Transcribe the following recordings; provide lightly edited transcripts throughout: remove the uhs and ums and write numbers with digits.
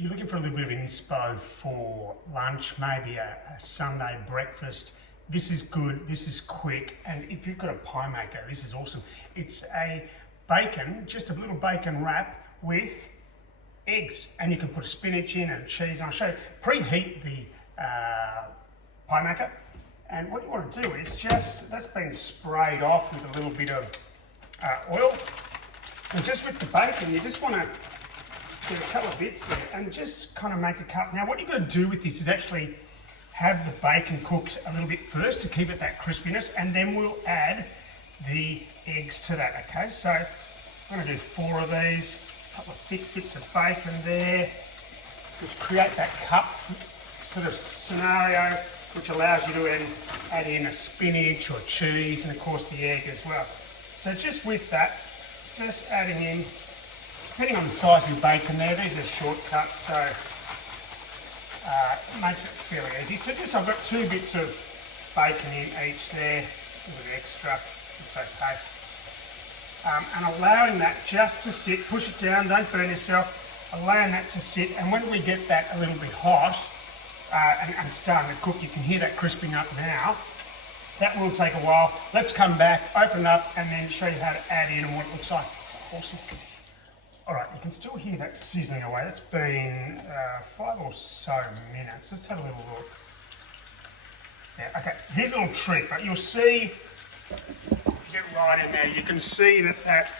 you're looking for a little bit of inspo for lunch, maybe a Sunday breakfast, this is good, this is quick, and if you've got a pie maker, this is awesome. It's a bacon, just a little bacon wrap with eggs, and you can put spinach in and cheese, and I'll show you. Preheat the pie maker, and what you want to do is just, that's been sprayed off with a little bit of oil, and just with the bacon, you just want to get a couple of bits there and just kind of make a cut. Now what you've got to do with this is actually have the bacon cooked a little bit first to keep it that crispiness, and then we'll add the eggs to that, okay? So I'm going to do 4 of these, a couple of thick bits of bacon there, which create that cup sort of scenario, which allows you to add in a spinach or cheese, and of course the egg as well. So just with that, just adding in, depending on the size of your bacon there, these are shortcuts, so it makes it fairly easy. So just, I've got 2 bits of bacon in each there, a little bit extra, it's okay. And allowing that just to sit, push it down, don't burn yourself, allowing that to sit, and when we get that a little bit hot and starting to cook, you can hear that crisping up now. That will take a while. Let's come back, open it up, and then show you how to add in and what it looks like. Awesome. All right, you can still hear that sizzling away. It's been 5 or so minutes. Let's have a little look. Yeah, okay, here's a little trick, but you'll see, get right in there, you can see that that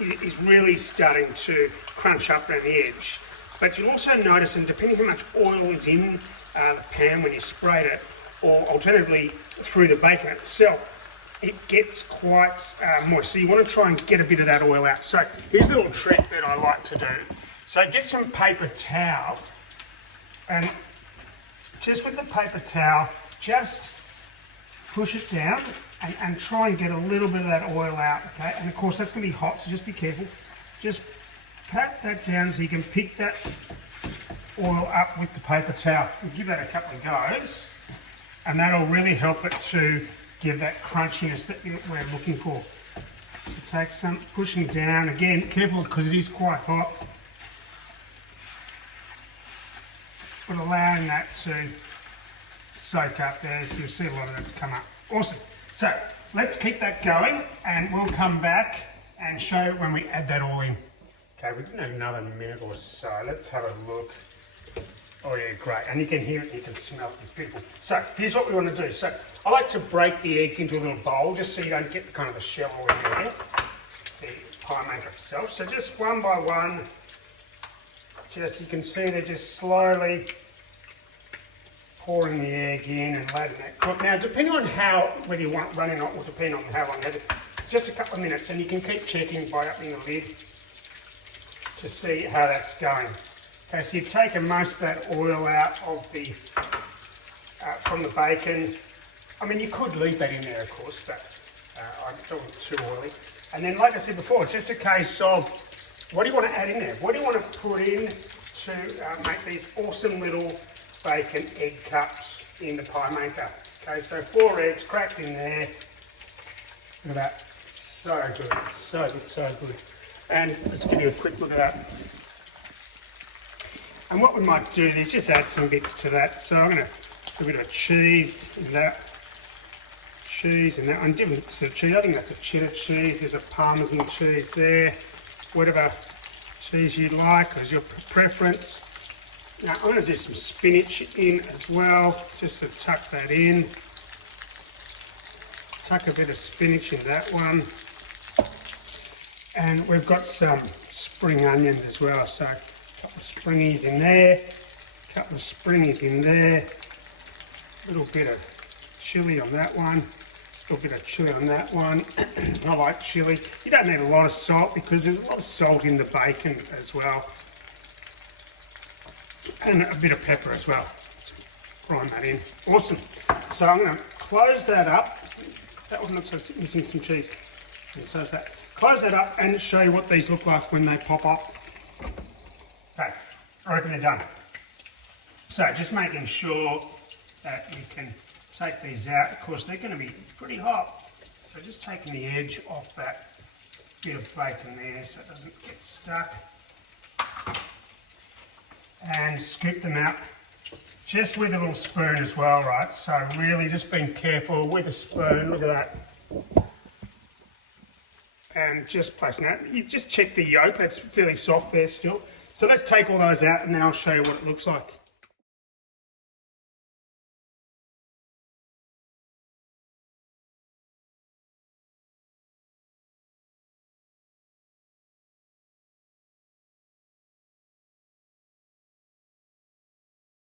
is really starting to crunch up around the edge. But you'll also notice, and depending how much oil is in the pan when you sprayed it, or alternatively through the bacon itself, it gets quite moist. So you want to try and get a bit of that oil out. So here's a little trick that I like to do. So get some paper towel, and just with the paper towel, just push it down and try and get a little bit of that oil out, okay? And of course that's going to be hot, so just be careful. Just pat that down so you can pick that oil up with the paper towel. We'll give that a couple of goes, and that'll really help it to give that crunchiness that we're looking for. So take some, pushing down, again, careful because it is quite hot, but allowing that to soak up there, so you'll see a lot of that's come up. Awesome. So let's keep that going, and we'll come back and show you when we add that all in. Okay, we've got another minute or so. Let's have a look. Oh yeah, great. And you can hear it, you can smell it, it's beautiful. So here's what we want to do. So I like to break the eggs into a little bowl just so you don't get kind of the shell all in there, the pie maker itself. So just one by one, just you can see they're just slowly pouring the egg in and letting that cook. Now depending on whether you want it running or depending on how long it is, just a couple of minutes, and you can keep checking by opening the lid to see how that's going. Okay, so you've taken most of that oil out of the from the bacon. I mean, you could leave that in there, of course, but I don't want it too oily. And then, like I said before, it's just a case of what do you want to add in there? What do you want to put in to make these awesome little bacon egg cups in the pie maker? Okay, so 4 eggs cracked in there. Look at that. So good, so good, so good. And let's give you a quick look at that. And what we might do is just add some bits to that. So I'm going to do a bit of cheese in that. Cheese in that one. Different sort of cheese. I think that's a cheddar cheese. There's a Parmesan cheese there. Whatever cheese you like is your preference. Now I'm going to do some spinach in as well, just to tuck that in. Tuck a bit of spinach in that one. And we've got some spring onions as well, so a couple of springies in there, a couple of springies in there, a little bit of chilli on that one, a little bit of chilli on that one. I like chilli. You don't need a lot of salt because there's a lot of salt in the bacon as well. And a bit of pepper as well. Grind that in. Awesome. So I'm going to close that up. That one looks like it's missing some cheese. And so is that. Close that up and show you what these look like when they pop up. Okay, I reckon they're done. So just making sure that you can take these out. Of course, they're going to be pretty hot. So just taking the edge off that bit of bacon there so it doesn't get stuck. and scoop them out just with a little spoon as well, right? So really just being careful with a spoon, look at that. And just placing that. You just check the yolk, that's fairly soft there still. So let's take all those out and then I'll show you what it looks like.